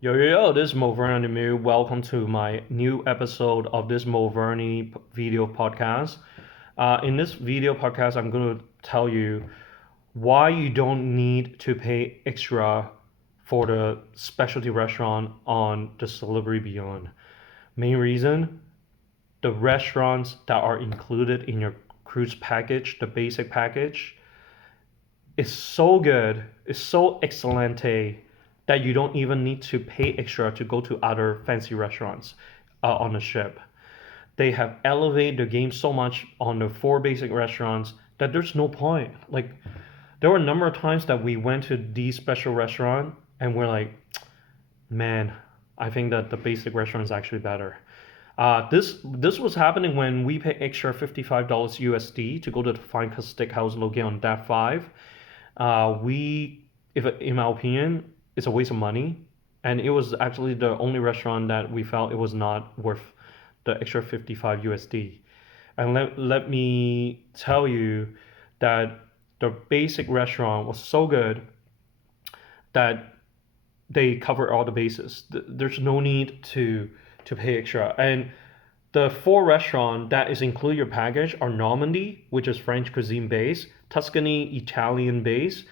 Yo, yo, yo, this is Moverney on the Move. Welcome to my new episode of this Moverney video podcast. In this video podcast, I'm going to tell you why you don't need to pay extra for the specialty restaurant on the Celebrity Beyond. Main reason, the restaurants that are included in your cruise package, the basic package, is so good, it's so excelente that you don't even need to pay extra to go to other fancy restaurants on the ship. They have elevated the game so much on the four basic restaurants that there's no point. Like there were a number of times that we went to these special restaurant and we're like, man, I think that the basic restaurant is actually better. This was happening when we paid extra $55 USD to go to the Fine Cut Steakhouse located on DAP 5. We, if in my opinion, it's a waste of money, and it was actually the only restaurant that we felt it was not worth the extra 55 USD. And let me tell you that the basic restaurant was so good that they cover all the bases. There's no need to pay extra. And the four restaurants that is included in your package are Normandy, which is French cuisine based, Tuscany Italian based,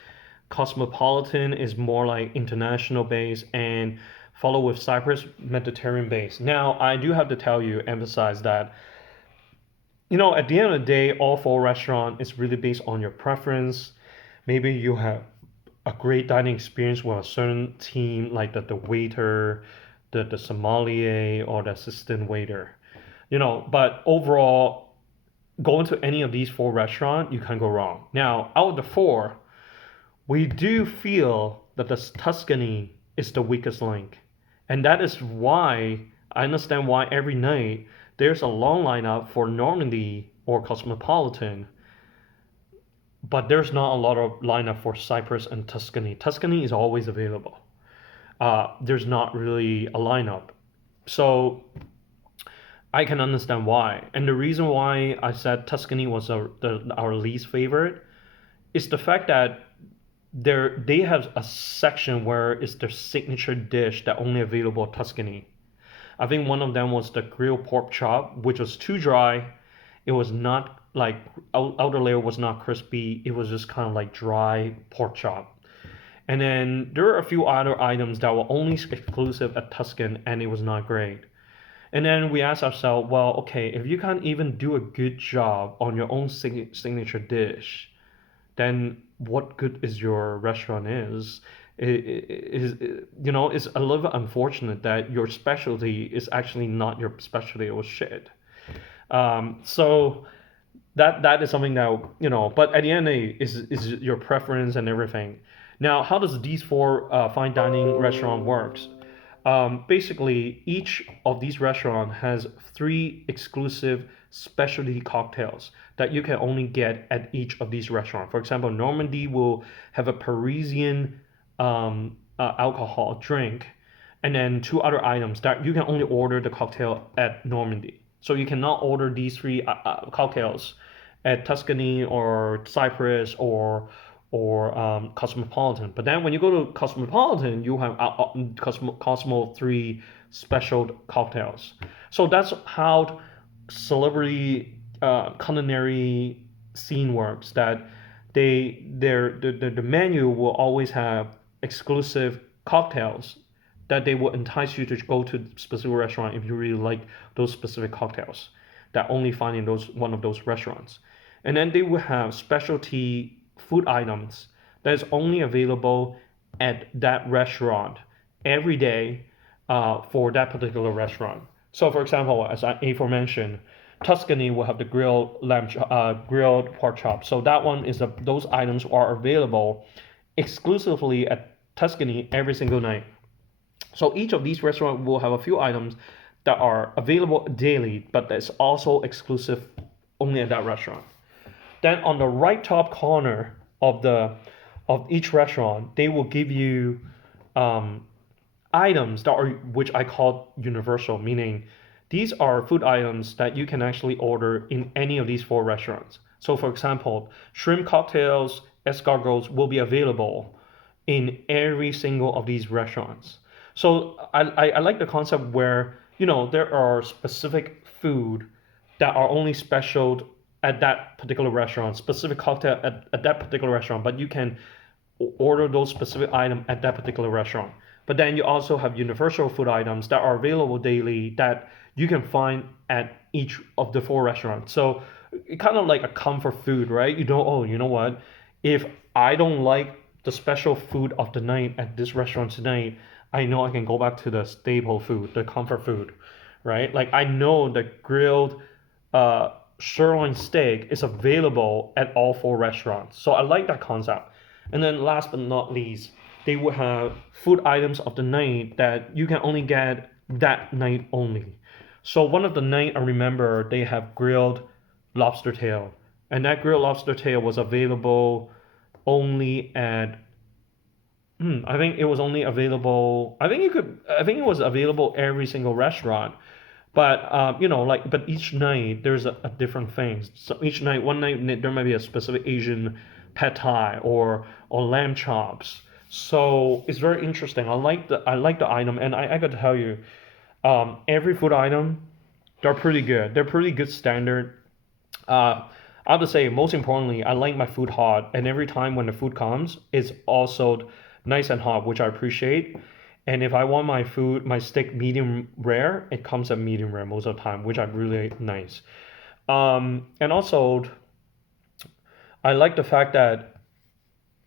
Cosmopolitan is more like international based, and follow with Cyprus Mediterranean based. Now, I do have to tell you, emphasize that at the end of the day, all four restaurant is really based on your preference. Maybe you have a great dining experience with a certain team, like the waiter, the sommelier, or the assistant waiter. But overall, going to any of these four restaurants, you can't go wrong. Now, out of the four, we do feel that the Tuscany is the weakest link. And that is why I understand why every night there's a long lineup for Normandy or Cosmopolitan, but there's not a lot of lineup for Cyprus and Tuscany. Tuscany is always available. There's not really a lineup. So I can understand why. And the reason why I said Tuscany was our least favorite is the fact that they have a section where it's their signature dish that only available at Tuscany. I think one of them was the grilled pork chop, which was too dry. It was not like outer layer was not crispy. It was just kind of like dry pork chop. And then there are a few other items that were only exclusive at Tuscan, and it was not great. And then we asked ourselves, well, okay, if you can't even do a good job on your own signature dish, then what good is your restaurant is? It's a little bit unfortunate that your specialty is actually not your specialty. It was shit. So that is something that but at the end is your preference and everything. Now, how does these four fine dining restaurant works? Basically, each of these restaurants has three exclusive specialty cocktails that you can only get at each of these restaurants. For example, Normandy will have a Parisian alcohol drink, and then two other items that you can only order the cocktail at Normandy. So you cannot order these three cocktails at Tuscany or Cyprus or Cosmopolitan. But then when you go to Cosmopolitan, you have Cosmo 3 special cocktails. So that's how celebrity culinary scene works. That the menu will always have exclusive cocktails that they will entice you to go to a specific restaurant if you really like those specific cocktails that only find in those one of those restaurants. And then they will have specialty food items that is only available at that restaurant every day for that particular restaurant. So, for example, as I aforementioned, Tuscany will have the grilled pork chop. So that one is those items are available exclusively at Tuscany every single night. So each of these restaurants will have a few items that are available daily, but that's also exclusive only at that restaurant. Then on the right top corner of each restaurant, they will give you items that are which I call universal, meaning these are food items that you can actually order in any of these four restaurants. So, for example, shrimp cocktails, escargots will be available in every single of these restaurants. So I like the concept where, there are specific food that are only special at that particular restaurant, specific cocktail at that particular restaurant, but you can order those specific items at that particular restaurant. But then you also have universal food items that are available daily that you can find at each of the four restaurants. So it kind of like a comfort food, right? Oh, you know what? If I don't like the special food of the night at this restaurant tonight, I know I can go back to the staple food, the comfort food, right? Like I know the grilled uh, sirloin steak is available at all four restaurants. So I like that concept. And then last but not least, they will have food items of the night that you can only get that night only. So one of the night I remember they have grilled lobster tail, and that grilled lobster tail was available only at I think it was only available. I think it was available every single restaurant. But but each night there's a different thing. So each night, one night there might be a specific Asian pad thai or lamb chops. So it's very interesting. I like the item, and I got to tell you, every food item, they're pretty good. They're pretty good standard. I have to say, most importantly, I like my food hot, and every time when the food comes, it's also nice and hot, which I appreciate. And if I want my food, my steak medium rare, it comes at medium rare most of the time, which I really nice. And also, I like the fact that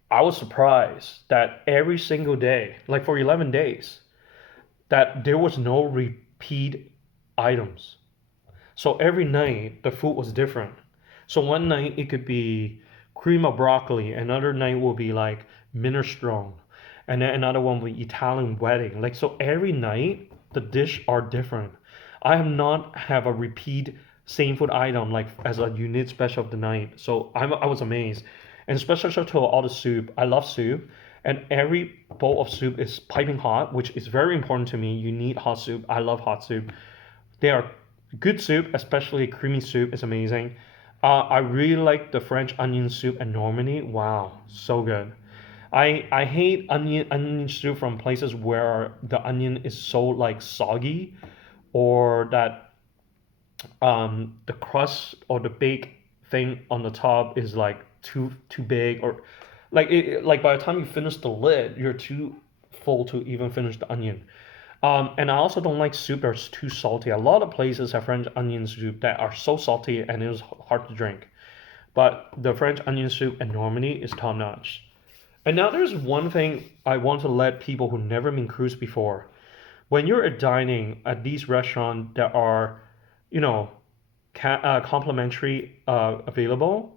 I was surprised that every single day, like for 11 days, that there was no repeat items. So every night the food was different. So one night it could be cream of broccoli, another night will be like minestrone, and then another one will be Italian wedding. Like so every night the dish are different. I have not have a repeat same food item like as a unique special of the night. So I was amazed. And special shout to all the soup. I love soup. And every bowl of soup is piping hot, which is very important to me. You need hot soup. I love hot soup. They are good soup, especially creamy soup is amazing. I really like the French onion soup at Normandy. Wow, so good. I hate onion soup from places where the onion is so like soggy, or that the crust or the bake thing on the top is like too big, or like by the time you finish the lid, you're too full to even finish the onion. And I also don't like soup that's too salty. A lot of places have French onion soup that are so salty and it was hard to drink. But the French onion soup in Normandy is top notch. And now there's one thing I want to let people who never been cruise before. When you're dining at these restaurants that are, you know, complimentary available,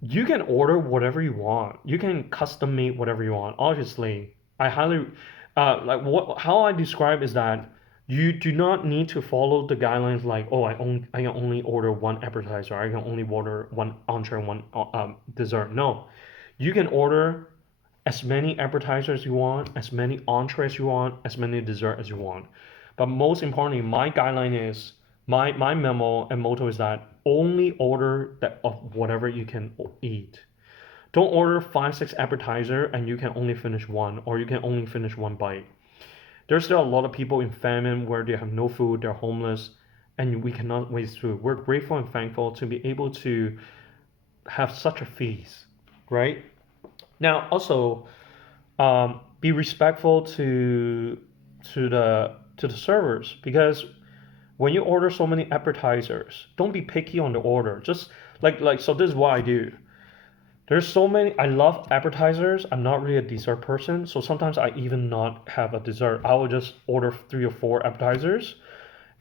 you can order whatever you want. You can custom make whatever you want. Obviously, I highly like what how I describe is that you do not need to follow the guidelines like, oh, I can only order one appetizer, I can only order one entree and one dessert. No, you can order as many appetizers you want, as many entrees you want, as many dessert as you want. But most importantly, my guideline is my memo and motto is that only order that of whatever you can eat. Don't order five, six appetizer and you can only finish one, or you can only finish one bite. There's still a lot of people in famine where they have no food, they're homeless, and we cannot waste food. We're grateful and thankful to be able to have such a feast, right? Now, also, be respectful to the servers, because when you order so many appetizers, don't be picky on the order. Just so this is what I do. There's so many. I love appetizers. I'm not really a dessert person, so sometimes I even not have a dessert. I will just order three or four appetizers,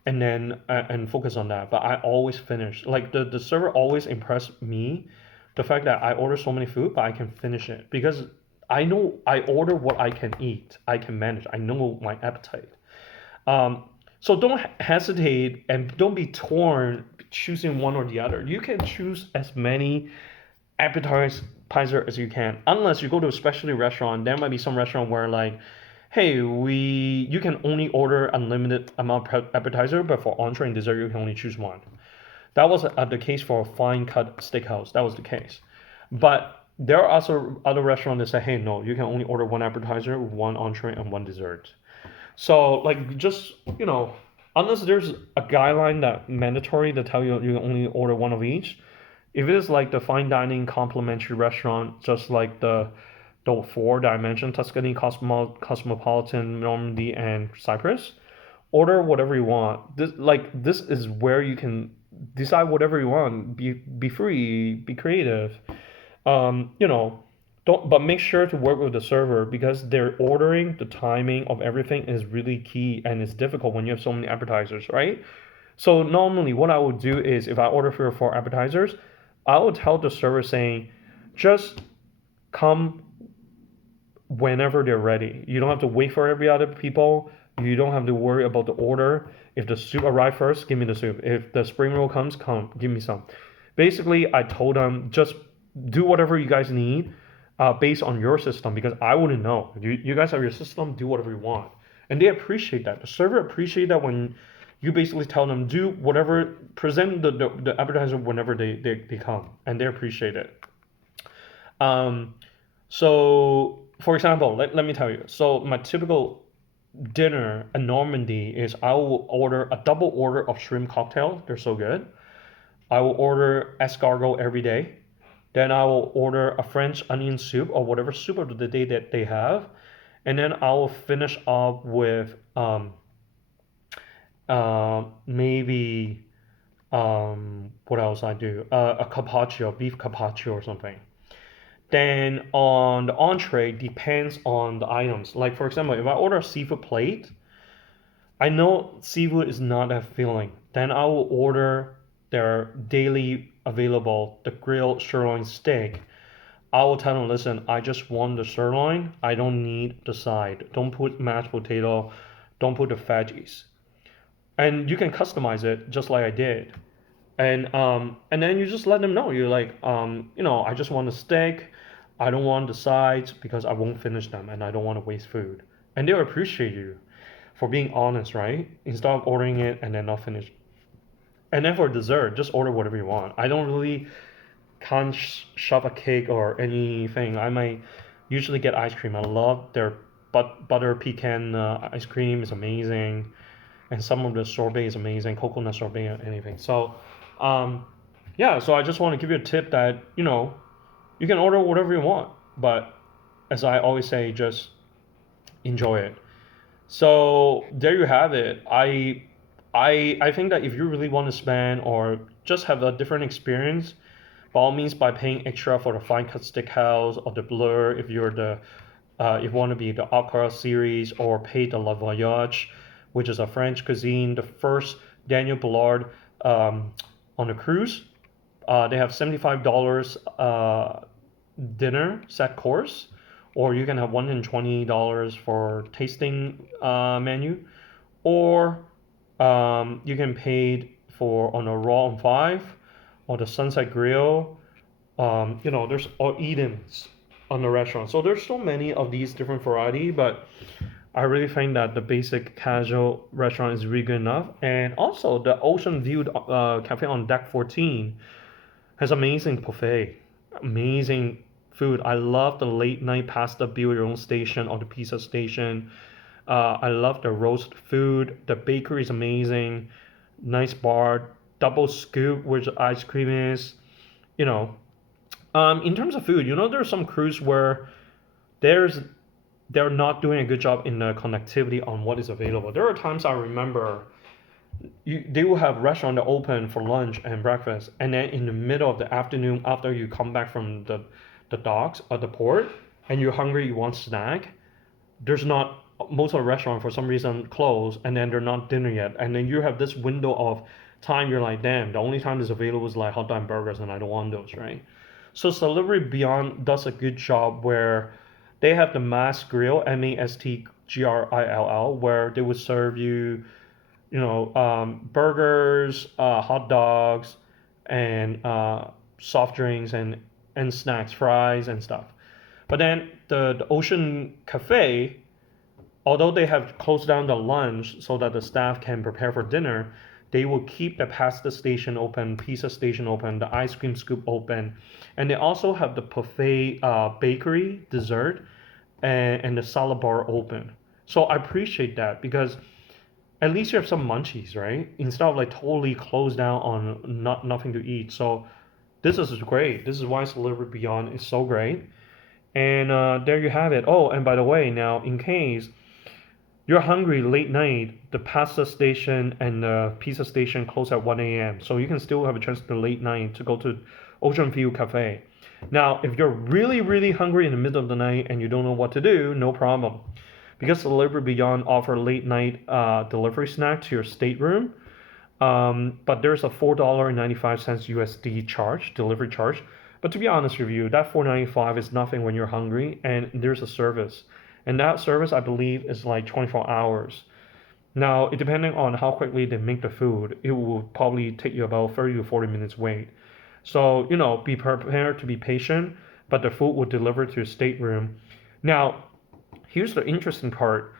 and then and focus on that. But I always finish. Like the server always impress me, the fact that I order so many food, but I can finish it because I know I order what I can eat. I can manage. I know my appetite. Um, so don't hesitate and don't be torn choosing one or the other. You can choose as many appetizer as you can, unless you go to a specialty restaurant. There might be some restaurant where like, hey, we you can only order unlimited amount of appetizer, but for entree and dessert you can only choose one. That was the case for a fine cut steakhouse. That was the case. But There are also other restaurants that say, hey, no, you can only order one appetizer, one entree, and one dessert. So like just unless there's a guideline that mandatory to tell you you only order one of each. If it is like the fine dining complimentary restaurant, just like the four that I mentioned, Tuscany, Cosmopolitan, Normandy, and Cyprus, order whatever you want. This is where you can decide whatever you want. Be free, be creative. You know, don't but make sure to work with the server because their ordering, the timing of everything is really key and it's difficult when you have so many appetizers, right? So normally what I would do is if I order 3 or 4 appetizers, I would tell the server saying, just come whenever they're ready. You don't have to wait for every other people. You don't have to worry about the order. If the soup arrives first, give me the soup. If the spring roll comes, come, give me some. Basically, I told them just do whatever you guys need based on your system because I wouldn't know. You guys have your system, do whatever you want. And they appreciate that. The server appreciate that when you basically tell them do whatever, present the appetizer whenever they come, and they appreciate it. Um, so, for example, let me tell you. So, my typical dinner in Normandy is I will order a double order of shrimp cocktail. They're so good. I will order escargot every day. Then I will order a French onion soup or whatever soup of the day that they have. And then I will finish off with maybe what else I do? A carpaccio, beef carpaccio or something. Then on the entree depends on the items. Like for example, if I order a seafood plate, I know seafood is not that filling. Then I will order their daily available, the grilled sirloin steak. I will tell them, listen, I just want the sirloin. I don't need the side. Don't put mashed potato. Don't put the veggies. And you can customize it just like I did. And then you just let them know. You're like, I just want a steak. I don't want the sides because I won't finish them and I don't want to waste food. And they'll appreciate you for being honest, right? Instead of ordering it and then not finish. And then for dessert, just order whatever you want. I don't really can't shove a cake or anything. I might usually get ice cream. I love their butter pecan ice cream is amazing, and some of the sorbet is amazing, coconut sorbet or anything. So, um, yeah. So I just want to give you a tip that you can order whatever you want, but as I always say, just enjoy it. So there you have it. I think that if you really want to spend or just have a different experience, by all means, by paying extra for the fine cut steakhouse or the blur, if you're the if you want to be the Opera series, or pay the La Voyage, which is a French cuisine, the first Daniel Ballard on a cruise. They have $75 dinner set course, or you can have $120 for tasting menu, or you can pay for on a Raw on 5 or the Sunset Grill. There's or Eden's on the restaurant. So there's so many of these different variety, but I really think that the basic casual restaurant is really good enough. And also the ocean viewed cafe on deck 14 has amazing buffet, amazing food. I love the late night pasta build your own station or the pizza station. I love the roast food. The bakery is amazing. Nice bar, double scoop, which ice cream is. You know, in terms of food, there's some cruise where there's they're not doing a good job in the connectivity on what is available. There are times I remember they will have restaurant that open for lunch and breakfast, and then in the middle of the afternoon, after you come back from the docks or the port, and you're hungry, you want snack. There's not most of the restaurant for some reason closed, and then they're not dinner yet, and then you have this window of time. You're like, damn, the only time that's available is like hot dog and burgers, and I don't want those, right? So Celebrity Beyond does a good job where they have the mass grill, Mastgrill, where they would serve you, burgers, hot dogs, and soft drinks and snacks, fries and stuff. But then the Ocean Cafe, although they have closed down the lunch so that the staff can prepare for dinner, They will keep the pasta station open, pizza station open, the ice cream scoop open, and they also have the buffet bakery dessert and the salad bar open. So I appreciate that because at least you have some munchies, right? Instead of like totally closed down on nothing to eat. So this is great. This is why Delivery Beyond is so great. And there you have it. Oh, and by the way, now in case you're hungry late night, the pasta station and the pizza station close at 1 a.m. So you can still have a chance to late night to go to Ocean View Cafe. Now, if you're really, really hungry in the middle of the night and you don't know what to do, no problem. Because Delivery Beyond offer late night delivery snack to your stateroom, but there's a $4.95 USD charge, delivery charge. But to be honest with you, that $4.95 is nothing when you're hungry, and there's a service. And that service, I believe, is like 24 hours. Now, it depending on how quickly they make the food, it will probably take you about 30 to 40 minutes wait. So, be prepared to be patient, but the food will deliver to your stateroom. Now, here's the interesting part.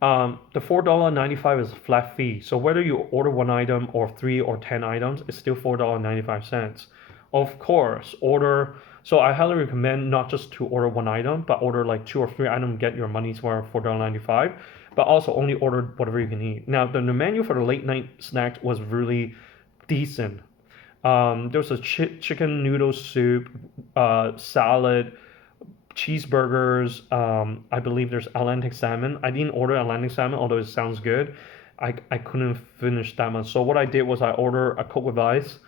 The $4.95 is a flat fee. So whether you order one item or 3 or 10 items, it's still $4.95. Of course, order. So I highly recommend not just to order one item, but order like 2 or 3 items, get your money's worth $4.95. But also only order whatever you can eat. Now the menu for the late night snacks was really decent. There was a chicken noodle soup, salad, cheeseburgers. I believe there's Atlantic salmon. I didn't order Atlantic salmon, although it sounds good. I couldn't finish that much. So what I did was I ordered a Coke with ice,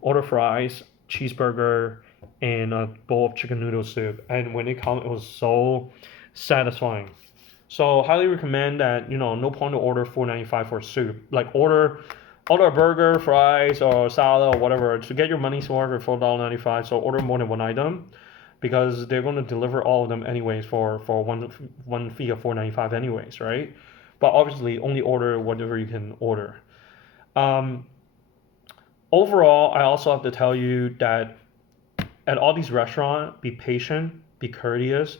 order fries, cheeseburger, and a bowl of chicken noodle soup. And when it came, it was so satisfying. So highly recommend that. No point to order $4.95 for soup. Like order a burger, fries, or salad or whatever to get your money's worth for $4.95. So order more than one item because they're going to deliver all of them anyways for one fee of $4.95 anyways, right? But obviously only order whatever you can order. Um, Overall, I also have to tell you that at all these restaurants, be patient, be courteous,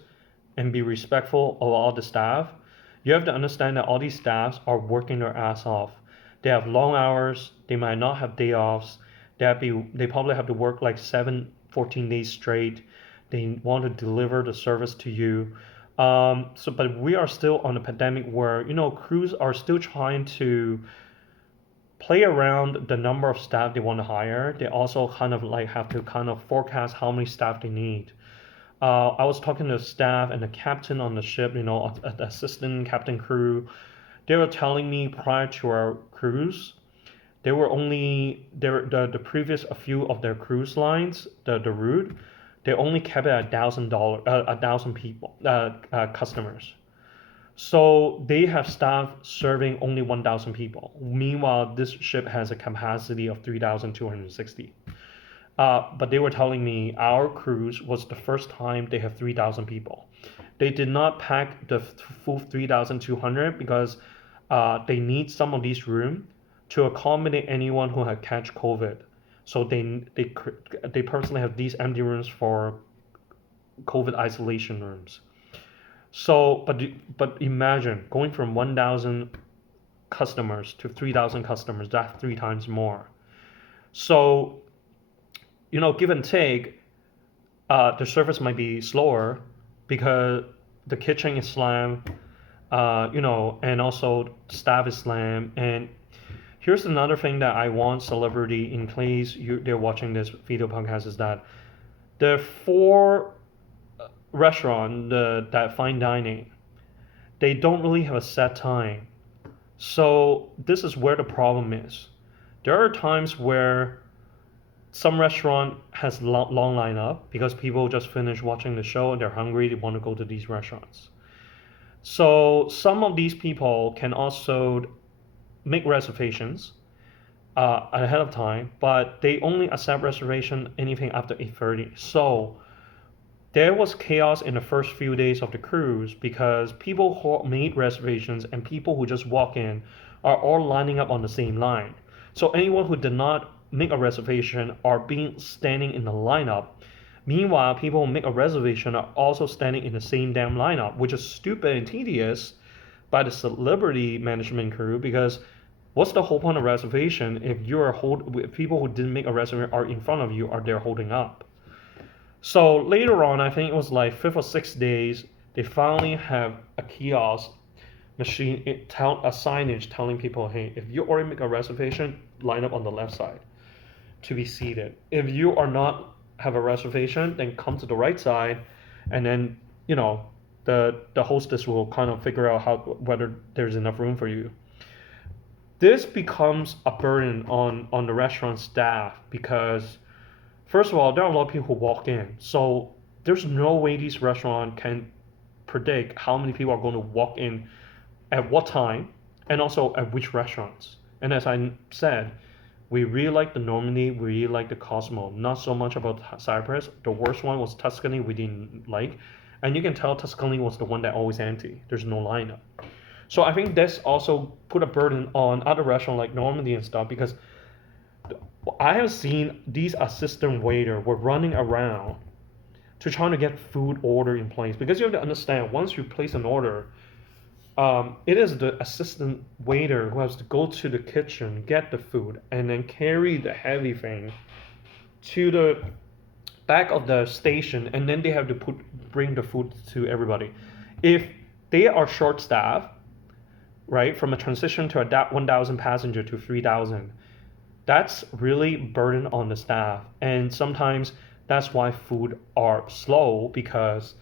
and be respectful of all the staff. You have to understand that all these staffs are working their ass off. They have long hours. They might not have day offs. They probably have to work like 14 days straight. They want to deliver the service to you. But we are still on a pandemic where crews are still trying to play around the number of staff they want to hire. They also kind of like have to kind of forecast how many staff they need. I was talking to the staff and the captain on the ship, the assistant captain crew. They were telling me prior to our cruise, they were only the previous a few of their cruise lines, the route, they only kept it at $1,000 people, customers. So they have staff serving only 1,000 people. Meanwhile, this ship has a capacity of 3,260. But they were telling me our cruise was the first time they have 3,000 people. They did not pack the full 3,200 because they need some of these room to accommodate anyone who had catch COVID. So they personally have these empty rooms for COVID isolation rooms. So, but imagine going from 1,000 customers to 3,000 customers. That's 3 times more. So, give and take, the service might be slower because the kitchen is slammed, and also staff is slammed. And here's another thing that I want celebrity, in case they're watching this video podcast, is that the 4 restaurant, that fine dining, they don't really have a set time. So this is where the problem is. There are times where some restaurant has long lineup because people just finished watching the show and they're hungry, they want to go to these restaurants. So some of these people can also make reservations ahead of time, but they only accept reservation anything after 8:30. So there was chaos in the first few days of the cruise because people who made reservations and people who just walk in are all lining up on the same line. So anyone who did not make a reservation are being standing in the lineup. Meanwhile, people who make a reservation are also standing in the same damn lineup, which is stupid and tedious by the celebrity management crew because What's the whole point of reservation if if people who didn't make a reservation are in front of you, are there holding up? So later on, I think it was like 5 or 6 days, they finally have a kiosk machine, a signage telling people, hey, if you already make a reservation, line up on the left side to be seated. If you are not have a reservation, then come to the right side, and then you know the hostess will kind of figure out how whether there's enough room for you. This becomes a burden on the restaurant staff because first of all, there are a lot of people who walk in, so there's no way these restaurants can predict how many people are going to walk in at what time and also at which restaurants. And as I said, we really like the Normandy, we really like the Cosmo, not so much about Cyprus. The worst one was Tuscany, we didn't like. And you can tell Tuscany was the one that always empty. There's no lineup. So I think this also put a burden on other restaurants like Normandy and stuff because I have seen these assistant waiter were running around to trying to get food order in place because you have to understand once you place an order, it is the assistant waiter who has to go to the kitchen, get the food, and then carry the heavy thing to the back of the station, and then they have to bring the food to everybody. If they are short staffed, right, from a transition to a 1,000 passenger to 3,000, that's really burden on the staff, and sometimes that's why food are slow because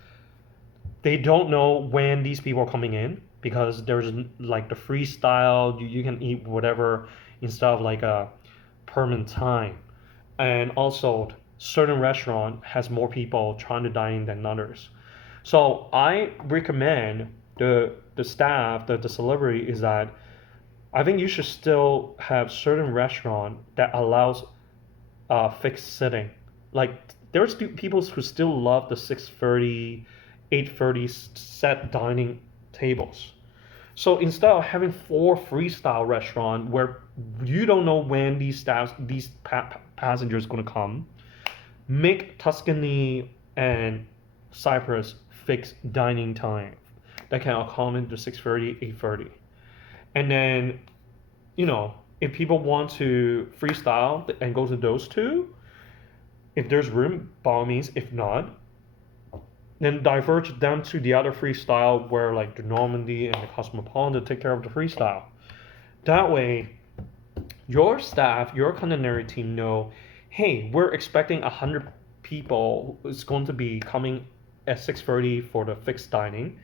they don't know when these people are coming in because there's like the freestyle, you can eat whatever instead of like a permanent time. And also certain restaurant has more people trying to dine in than others. So I recommend the staff, the celebrity is that I think you should still have certain restaurant that allows fixed sitting. Like there's people who still love the 6:30, 8:30 set dining tables. So instead of having four freestyle restaurant where you don't know when these passengers gonna come, make Tuscany and Cyprus fixed dining time that can accommodate the 6:30, 8:30. And then, if people want to freestyle and go to those two, if there's room, by all means. If not, then diverge them to the other freestyle where like the Normandy and the Cosmopolitan to take care of the freestyle. That way, your staff, your culinary team know, hey, we're expecting 100 people is going to be coming at 6:30 for the fixed dining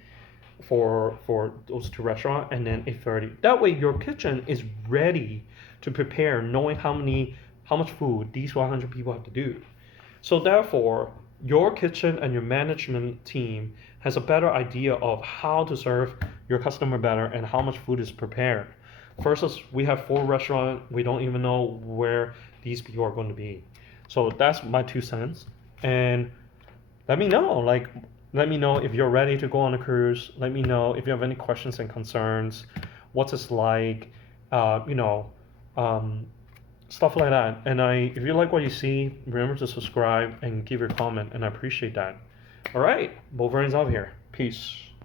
for those two restaurants, and then 8:30. That way your kitchen is ready to prepare, knowing how much food these 100 people have to do. So therefore, your kitchen and your management team has a better idea of how to serve your customer better and how much food is prepared. Versus we have four restaurants, we don't even know where these people are going to be. So that's my 2 cents. And let me know, let me know if you're ready to go on a cruise. Let me know if you have any questions and concerns. What's it like? Uh, you know, um, Stuff like that. And if you like what you see, remember to subscribe and give your comment, and I appreciate that. All right, Wolverine's out here. Peace.